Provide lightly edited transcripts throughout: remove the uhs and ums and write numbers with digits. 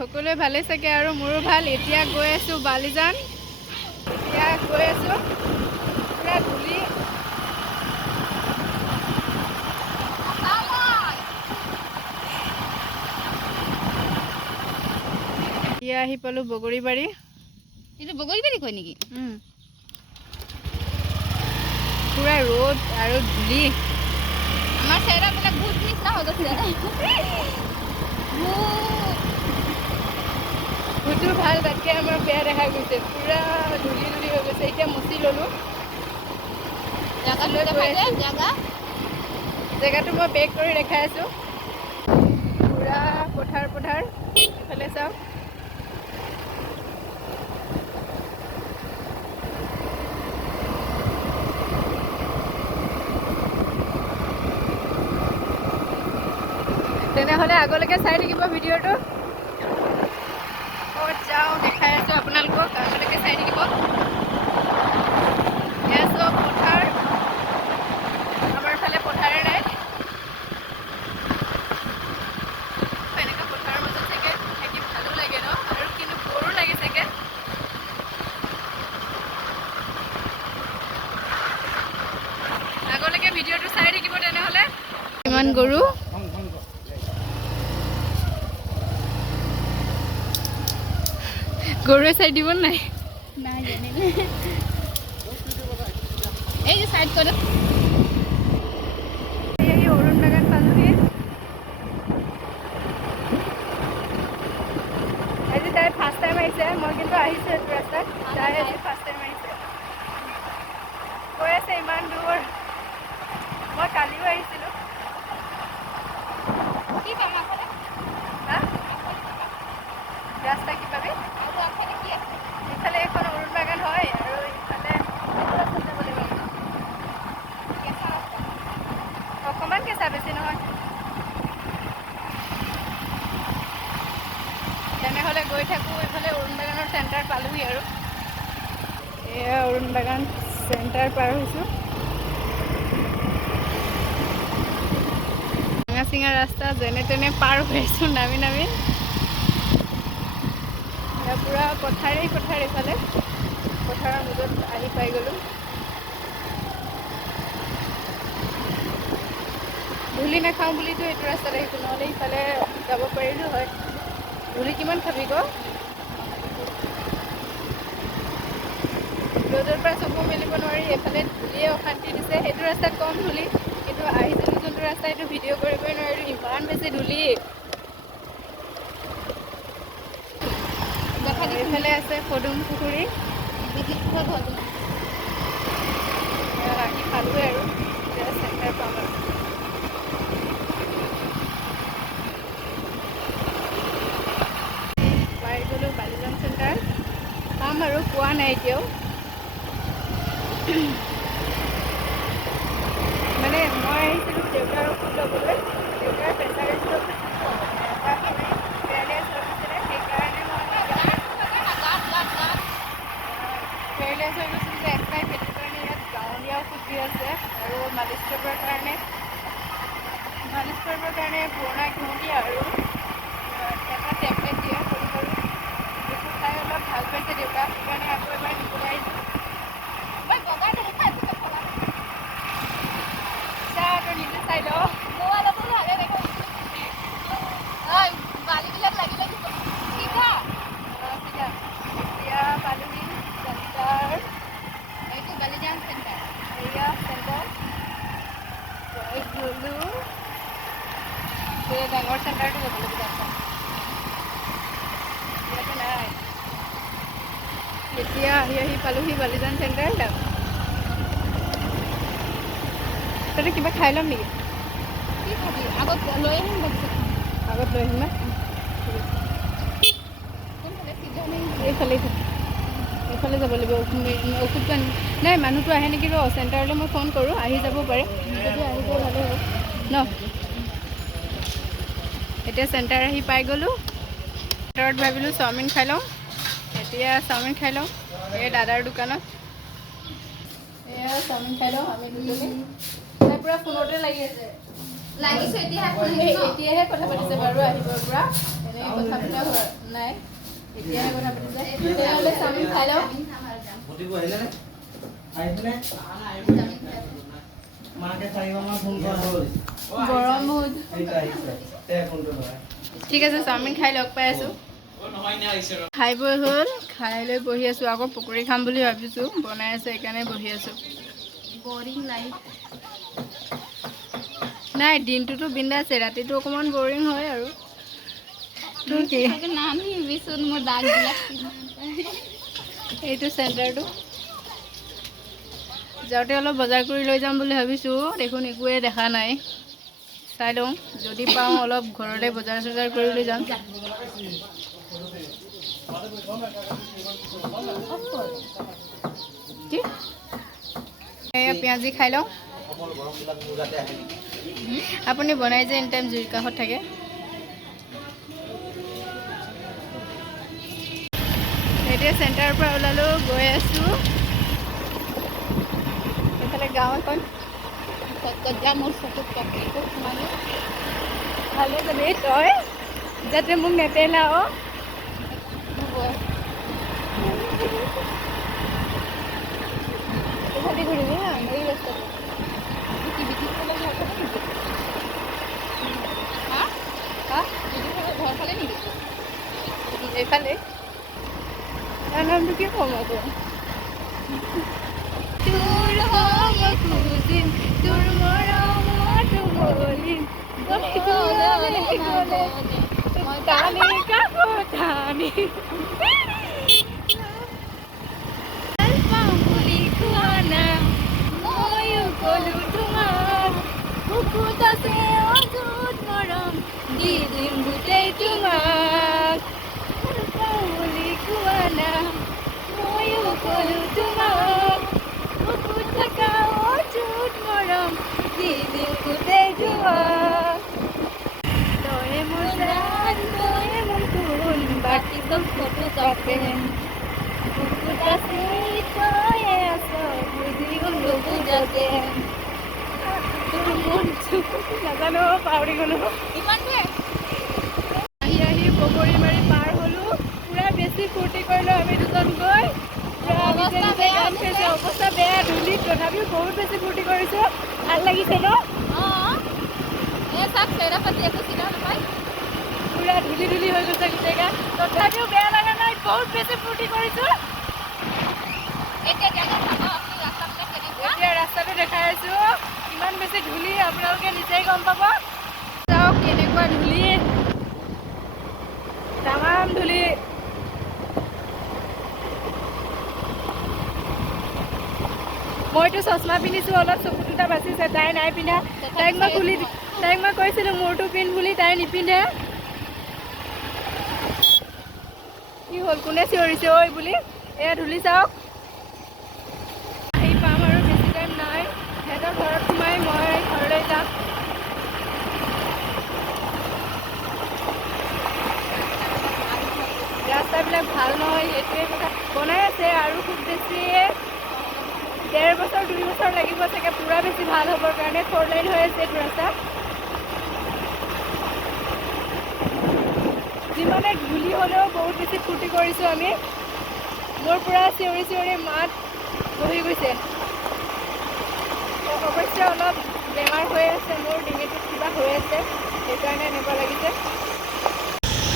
সকলোৱে ভালে চাগে আৰু মোৰো ভাল। এতিয়া গৈ আছোঁ বালিজান। এতিয়া গৈ আছোঁ পুৰা ধূলি। এতিয়া আহি পালোঁ বগৰীবাৰী। এইটো বগৰীবাৰী কয় নেকি? পুৰা ৰ'দ আৰু ধূলি। আমাৰ চেহেৰাবিলাক ভূত নিচিনা হৈ গৈছে। ভূতো ভাল, তাতকৈ আমাৰ বেয়া দেখা গৈছে। পুৰা ধূলি ধূলি হৈ গৈছে। এতিয়া মচি ল'লোঁ। জেগাটো মই বেক কৰি দেখাই আছোঁ। পুৰা পথাৰ পথাৰ। ইফালে চাওক। তেনেহ'লে আগলৈকে চাই থাকিব ভিডিঅ'টো। ক'ত যাওঁ দেখাই আছোঁ আপোনালোকক, আগলৈকে চাই থাকিব। এয়া চব পথাৰ, আমাৰ ফালে পথাৰে নাই। এনেকুৱা পথাৰৰ মাজত থাকে থাকি ভালো লাগে ন, আৰু কিন্তু বৰো লাগে চাগে। আগলৈকে ভিডিঅ'টো চাই থাকিব তেনেহ'লে। ইমান গৰু। গৰুৱে চাই দিব নাই? নাই জানিলে। এই যে সাইড কৰে। এই অৰুণ বাগান পালোহি। আজি তাই ফাৰ্ষ্ট টাইম আহিছে, মই কিন্তু আহিছোঁ এইটো ৰাস্তাত। তাই আজি ফাৰ্ষ্ট টাইম আহিছে। কৈ আছে ইমান দূৰ। মই কালিও আহিছিলোঁ। কি কাম আছে? হা? ৰাস্তা কি পাবি? ইফালে এখন অৰুণ বাগান হয় আৰু ইফালে যাব লাগিব। অকণমান কেঁচা, বেছি নহয়। তেনেহ'লে গৈ থাকোঁ। এইফালে অৰুণ বাগানৰ চেণ্টাৰ পালোহি আৰু। এয়া অৰুণ বাগান চেণ্টাৰ পাৰ হৈছোঁ। চিঙা চিঙা ৰাস্তা যেনে তেনে পাৰ হৈছোঁ নামি নামি। পুৰা পথাৰেই পথাৰ। এইফালে পথাৰৰ মাজত আহি পাই গ'লোঁ। ধূলি নাখাওঁ বুলিতো এইটো ৰাস্তাত আহিছোঁ, নহ'লে ইফালে যাব পাৰিলোঁ হয়। ধূলি কিমান খাবি ক? ৰ'দৰ পৰা চকু মেলিব নোৱাৰি। এইফালে ধূলিয়ে অশান্তি দিছে। সেইটো ৰাস্তাত কম ধূলি, কিন্তু আহিছিলোঁ যোনটো ৰাস্তা এইটো ভিডিঅ' কৰিবই নোৱাৰিলোঁ, ইমান বেছি ধূলি। এইফালে আছে পদুম পুখুৰী। আহি পালোঁগৈ আৰু এতিয়া চেণ্টাৰ পাম আৰু। পাই গ'লোঁ বালিজান চেণ্টাৰ। পাম আৰু পোৱা নাই এতিয়াও। মানে মই আহিছিলোঁ দেউতাৰ ঔষধ ল'বলৈ। দেউতাৰ প্ৰেছাৰ ষ্ট'ক পেৰালাইজ হৈ গৈছিলে, সেইকাৰণে মই পেৰালাইজ হৈ গৈছিল যে একটাই, সেইটো কাৰণে ইয়াত গাঁৱলীয়া ঔষধ দি আছে। আৰু মালিচ কৰিবৰ কাৰণে পুৰণা ঘিউ দিয়ে আৰু এটা টেবলেট দিয়ে সৰু সৰু। সেইটো খাই অলপ ভাল পাইছে দেউতা, সেইকাৰণে আকৌ এবাৰ নিবলৈ আহিছোঁ। তই নিজে চাই ল। এতিয়া পালোহি চেণ্টাৰ। এইটো বালিজান চেণ্টাৰ। এয়া চেণ্টাৰ পাই গ'লোঁ। ডাঙৰ চেণ্টাৰটো যাব লাগিব আকৌ। ইয়াতে নাই। এতিয়া আহি পালোহি বালিজান চেণ্টাৰ। তাতে কিবা খাই ল'ম নেকি? কি খাবি? আগত লৈ আহিম, তাৰপিছত খাম। আগত লৈ আহিম না? এইফালে এইফালে যাব লাগিব। ঔষধটো আনি নাই, মানুহটো আহে নেকি? ৰ চেণ্টাৰলৈ মই ফোন কৰোঁ, আহি যাব পাৰে। যদি আহি যায় ভালেই হ'ব ন। এতিয়া চেণ্টাৰ আহি পাই গ'লোঁ। চেণ্টাৰত ভাবিলোঁ চাওমিন খাই লওঁ। এতিয়া চাওমিন খাই লওঁ এই দাদাৰ দোকানত। এয়া চাওমিন খাই লওঁ আমি দুজনী। তাই পূৰা ফোনতে লাগি আছে। লাগিছে এতিয়াহে এতিয়াহে কথা পাতিছে বাৰু আহিবৰ পৰা। কথা পতা নাই, এতিয়াহে কথা পাতিছে। তেতিয়াহ'লে চাওমিন খাই লওঁ। গৰম বহুত। ঠিক আছে, চাওমিন খাই লগ পাই আছোঁ। খাই বৈ হ'ল, খাই লৈ বহি আছোঁ। আকৌ পকৰি খাম বুলি ভাবিছোঁ, বনাই আছে সেইকাৰণে বহি আছোঁ। Boring life. নাই, দিনটোতো বিন্দাছে, ৰাতিটো অকণমান বৰিং হয় আৰু। তোৰ কি? নানিবিচোন মোৰ দাগবিলাক। এইটো চেণ্টাৰটো। যাওঁতে অলপ বজাৰ কৰি লৈ যাম বুলি ভাবিছোঁ, দেখোন একোৱে দেখা নাই। চাই লওঁ, যদি পাওঁ অলপ ঘৰতে বজাৰ চজাৰ কৰি লৈ যাম। কি? এয়া পিঁয়াজি খাই লওঁ। আপুনি বনাই যে এনি টাইম জুইৰ কাষত থাকে। এতিয়া চেণ্টাৰৰ পৰা ওলালোঁ, গৈ আছোঁ এইফালে গাঁও এখন। মোৰ চকুত কাপোৰটো সোমালে। ভালে যাবি তই, যাতে মোক নেপেলাৱ। এইফালে ঘূৰিবি হা, এই ৰাস্তাটো। হা? ঘৰ ফালে নেকি? এইফালে নামটো কি ক'ম আকৌ? তোৰ হ'ব খুজিম, তোৰ মৰমত উমলিম, গলে গলে মই কালি কাষত আনিম। ভাল পাওঁ বুলি কোৱা না, ময়ো ক'লো তোমাক, বুকুত আছে অযুত মৰম, দি দিম গোটেই তোমাক। ভাল পাওঁ বুলি কোৱা না, ময়ো ক'লো তোমাক, বুকুত থকা অযুত মৰম, দি দিম গোটেই তোমাক। তই মোৰ জান, তই মোৰ সোণ, বাকী চব ফটো কাপে, বুকুত আছে তই আছ, বুজি গ'লো বুজাতে। তোৰ মনটো নাজানো, পাহৰি গ'লো। ইমানটোৱে আহি পকৰি মাৰি পাৰ হ'লোঁ। পুৰা বেছি ফূৰ্তি কৰিলোঁ আমি দুজন গৈ। অৱস্থা বেয়া গান খাইছে, অৱস্থা বেয়া, ধূলিত তথাপিও বহুত বেছি ফূৰ্তি কৰিছোঁ। ভাল লাগিছে ন? অঁ এই চাওক চেহেৰা পাতি একো চিনা নাপায়। পুৰা ধূলি ধূলি হৈ গৈছে গোটেই গান, তথাপিও বেয়া লগা নাই, বহুত বেছি ফূৰ্তি কৰিছোঁ। এতিয়া কেনেকৈ চাব আপুনি ৰাস্তাবিলাক কেনেকুৱা? এতিয়া ৰাস্তাটো দেখাই আছোঁ, কিমান বেছি ধূলি আপোনালোকে নিজেই গম পাব। চাওক কেনেকুৱা ধূলি, তামাম ধূলি। মইতো চশমা পিন্ধিছোঁ, অলপ চকু দুটা বাচিছে, তাই নাই পিন্ধা। তাইক মই কৈছিলোঁ মোৰটো পিন্ধ বুলি, তাই নিপিন্ধে। কি হ'ল, কোনে চিঞৰিছে ঐ বুলি? এয়া ধূলি চাওক। আহি পাম আৰু বেছি টাইম নাই, সিহঁতৰ ঘৰত সোমাই মই ঘৰলৈ যাম। ৰাস্তাবিলাক ভাল নহয়, সেইটোৱে কথা। বনাই আছে আৰু খুব বেছি 1.5 বছৰ 2 বছৰ লাগিব চাগে পুৰা বেছি ভাল হ'বৰ কাৰণে। 4 লাইন হৈ আছে এইটো ৰাস্তা। যিমানে ধূলি হ'লেও বহুত বেছি ফূৰ্তি কৰিছোঁ আমি। মোৰ পুৰা চিঞৰি চিঞৰি মাত বহি গৈছে। অৱশ্যে অলপ বেমাৰ হৈ আছে, মোৰ ডিঙিটোত কিবা হৈ আছে, সেইকাৰণে এনেকুৱা লাগিছে।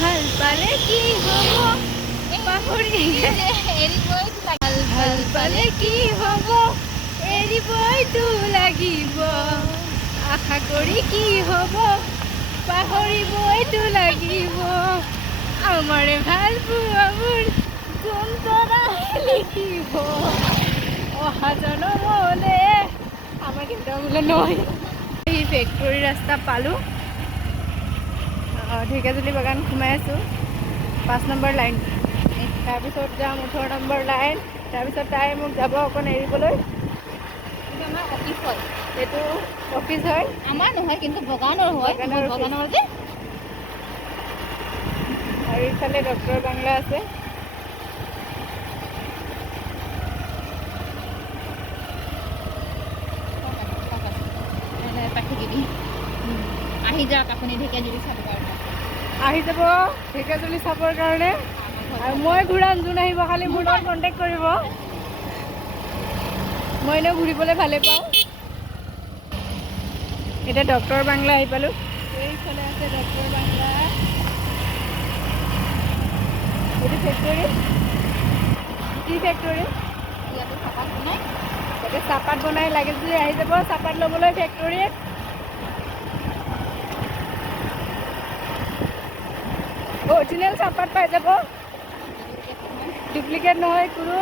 ভাল পালে কি হ'ব পাহৰি, ভাল পালে কি হ'ব এৰিবইতো লাগিব, আশা কৰি কি হ'ব পাহৰিবইতো লাগিব, আমাৰে ভাল পোৱাবোৰ যন্ত্ৰণা লিখিব, অহা জনমলে আমাৰ কিন্তু বোলে নহয়। এই ফেক্টৰী ৰাস্তা পালোঁ, ঢেকীয়াজুলি বাগান সোমাই আছোঁ, 5 নম্বৰ লাইন। তাৰপিছত যাম 18 নম্বৰ লাইন, তাৰপিছত তাই মোক যাব অকণ এৰিবলৈ। কিন্তু আমাৰ অফিচ হয়, এইটো অফিচ হয়, আমাৰ নহয় কিন্তু বগানৰ হয়, বাগানৰ অফিচ। বগানৰ যে। আৰু ইফালে ডক্টৰ বাংলা আছে। পাই থাকিবি, আহি যাওক আপুনি ঢেকীয়াজুলি চাবৰ কাৰণে। আহি যাব ঢেকীয়াজুলি চাবৰ কাৰণে আৰু মই ঘূৰাম যোন আহিব খালি মোৰ লগত কণ্টেক্ট কৰিব মই এনেও ঘূৰিবলৈ ভালে পাওঁ এতিয়া ডক্টৰ বাংলা আহি পালোঁ এইফালে আছে ডক্টৰ বাংলা এইটো ফেক্টৰী কি ফেক্টৰী ইয়াতে চাপাত বনাই ইয়াতে চাহপাত বনাই লাগে যদি আহি যাব চাহপাত ল'বলৈ ফেক্টৰীত অৰিজিনেল চাহপাত পাই যাব ডুপ্লিকেট নহয় কোনো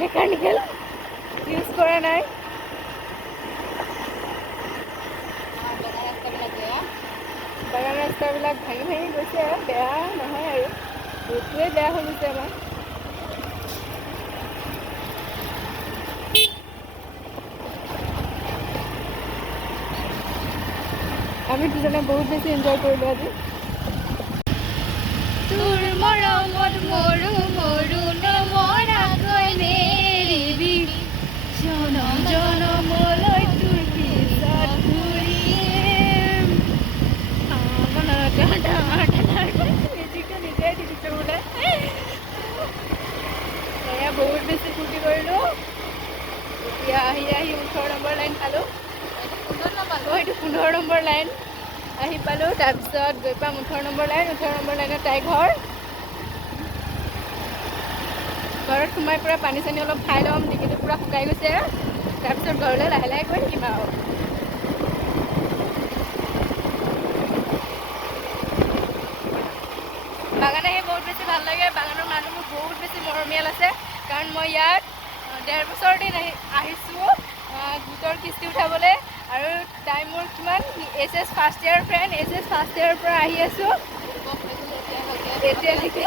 মেকানিকেল ইউজ কৰা নাই বাগান ৰাস্তাবিলাক ভাঙি ভাঙি গৈছে বেয়া নহয় আৰু এইটোৱে বেয়া হৈ গৈছে আমাৰ আমি দুজনে বহুত বেছি এনজয় কৰিলোঁ আজি তোৰ মৰমত মৰু মৰু নমৰাকৈ নেৰিবি জনম জনমলৈ তোৰ পিছত ঘূৰিম মিউজিকটো নিজে দি দিছোঁ বোলে এয়া বহুত বেছি ফূৰ্তি কৰিলোঁ এতিয়া আহি 18 নম্বৰ লাইন পালোঁ এইটো 15 নম্বৰ লাইন আহি পালোঁ তাৰপিছত গৈ পাম 18 নম্বৰ লাইনত তাই ঘৰত সোমাই পূৰা পানী চানী অলপ খাই ল'ম ডিঙিটো পূৰা শুকাই গৈছে তাৰপিছত ঘৰলৈ লাহে লাহে গৈ থাকিম আৰু বাগান আহি বহুত বেছি ভাল লাগে বাগানৰ মানুহবোৰ বহুত বেছি মৰমীয়াল আছে কাৰণ মই ইয়াত 1.5 বছৰ দিন আহিছোঁ গোটৰ কিস্তি উঠাবলৈ আৰু তাই মোৰ কিমান SS first year friend SS first ইয়াৰৰ পৰা আহি আছোঁ এতিয়ালৈকে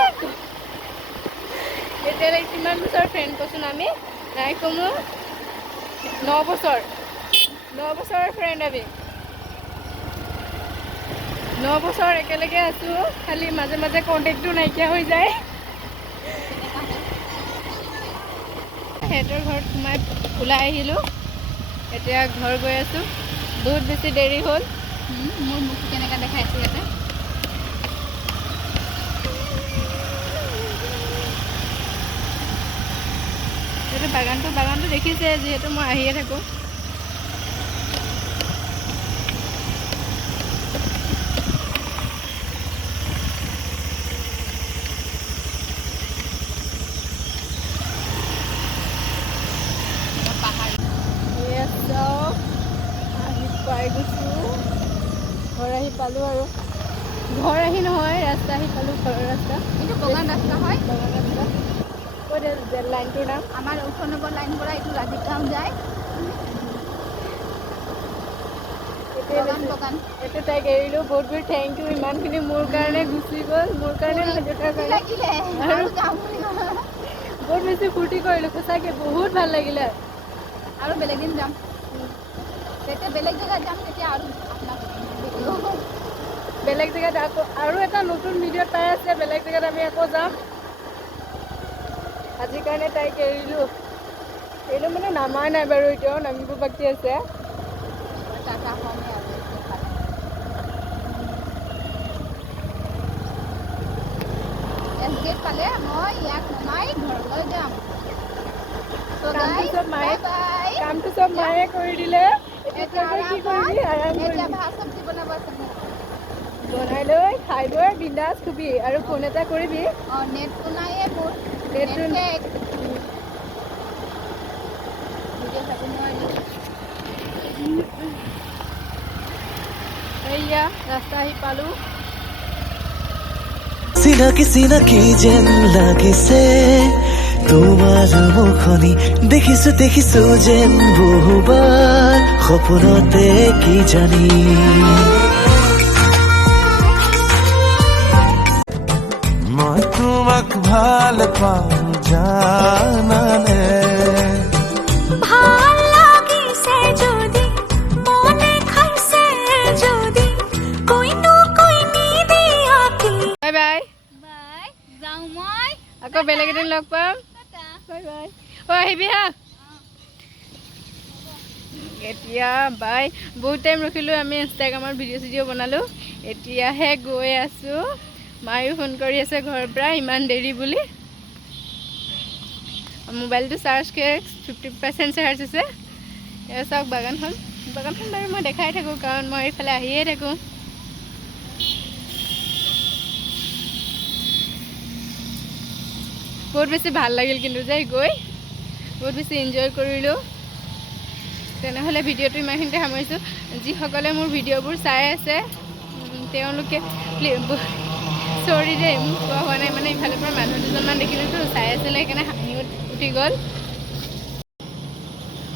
কিমান বছৰ ফ্ৰেণ্ড কৈছোন আমি নাই কমো 9 বছৰৰ ফ্ৰেণ্ড আমি 9 বছৰ একেলগে আছোঁ খালি মাজে মাজে কণ্টেক্টটো নাইকিয়া হৈ যায় সিহঁতৰ ঘৰত সোমাই ওলাই আহিলোঁ এতিয়া ঘৰ গৈ আছোঁ বহুত বেছি দেৰি হ'ল মোৰ মুখ কেনেকৈ দেখাইছে ইয়াতে এইটো বাগানটো দেখিছে যিহেতু মই আহিয়ে থাকোঁ পাই গৈছোঁ ঘৰ আহি পালোঁ আৰু ঘৰ আহি নহয় ৰাস্তা আহি পালোঁ ঘৰৰ ৰাস্তা এইটো বগান ৰাস্তা হয় বগান ৰাস্তা ক'ত লাইনটোৰ নাম আমাৰ 18 নম্বৰ লাইন পৰা এইটো ৰাধিকাম যায় এইটো তাইক এৰিলোঁ বহুত বহুত থেংক ইউ ইমানখিনি মোৰ কাৰণে গুচি গ'ল মোৰ কাৰণে দেউতাৰ কাৰণে আৰু বহুত বেছি ফূৰ্তি কৰিলোঁ সঁচাকৈ বহুত ভাল লাগিলে আৰু বেলেগ দিন যাম তেতিয়া বেলেগ জেগাত যাম তেতিয়া আৰু বেলেগ জেগাত আকৌ আৰু এটা নতুন ভিডিঅ' তাই আছে বেলেগ জেগাত আমি আকৌ যাম আজিৰ কাৰণে তাইক এৰিলোঁ মানে নামাই নাই বাৰু এতিয়াও নামিব বাকী আছে পালে মই ইয়াক নমাই ঘৰলৈ যাম কামটো চব মায়ে কৰি দিলে বনাই লৈ খাই বৈ বিন্দাছ খুবি আৰু ফোন এটা কৰিবি নেটটো নাইয়ে মোৰ নেটটো এইয়া ৰাস্তা আহি পালোঁ চিনাকি যেন লাগিছে তোমাৰ মুখনি দেখিছো যেন বহুবাৰ সপোনতে কি জানি মই তোমাক ভাল পাওঁ জানানে ভাল লাগিছে যদি মনে খাইছে যদি কইনো কইনি দিয়া কি বাই বাই বাই যাওঁ মই আকৌ বেলেগ এদিন লগ পাম বাই বাই আহিবি হা এতিয়া বাই বহুত টাইম ৰখিলোঁ আমি ইনষ্টাগ্ৰামত ভিডিঅ' চিডিঅ' বনালোঁ এতিয়াহে গৈ আছোঁ মায়েও ফোন কৰি আছে ঘৰৰ পৰা ইমান দেৰি বুলি মোবাইলটো চাৰ্জ কৰি 50% চাৰ্জ আছে এয়া চাওক বাগানখন বাৰু মই দেখাই থাকোঁ কাৰণ মই এইফালে আহিয়ে থাকোঁ বহুত বেছি ভাল লাগিল কিন্তু যে গৈ বহুত বেছি এনজয় কৰিলোঁ তেনেহ'লে ভিডিঅ'টো ইমানখিনিতে সামৰিছোঁ যিসকলে মোৰ ভিডিঅ'বোৰ চাই আছে তেওঁলোকে চৰি দেই মোক কোৱা হোৱা নাই মানে ইফালৰ পৰা মানুহ দুজনমান দেখিলোঁতো চাই আছিলে সেইকাৰণে হাঁহি উঠি গ'ল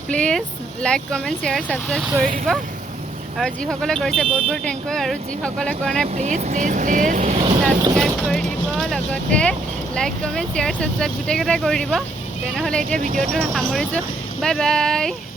please like comment share subscribe কৰি দিব আৰু যিসকলে কৰিছে বহুত বহুত থেংক ইউ আৰু যিসকলে কৰা নাই প্লিজ ছাবস্ক্ৰাইব কৰি দিব লগতে লাইক কমেণ্ট শ্বেয়াৰ ছাবস্ক্ৰাইব গোটেইকেইটাই কৰি দিব তেনেহ'লে এতিয়া ভিডিঅ'টো সামৰিছোঁ বাই বাই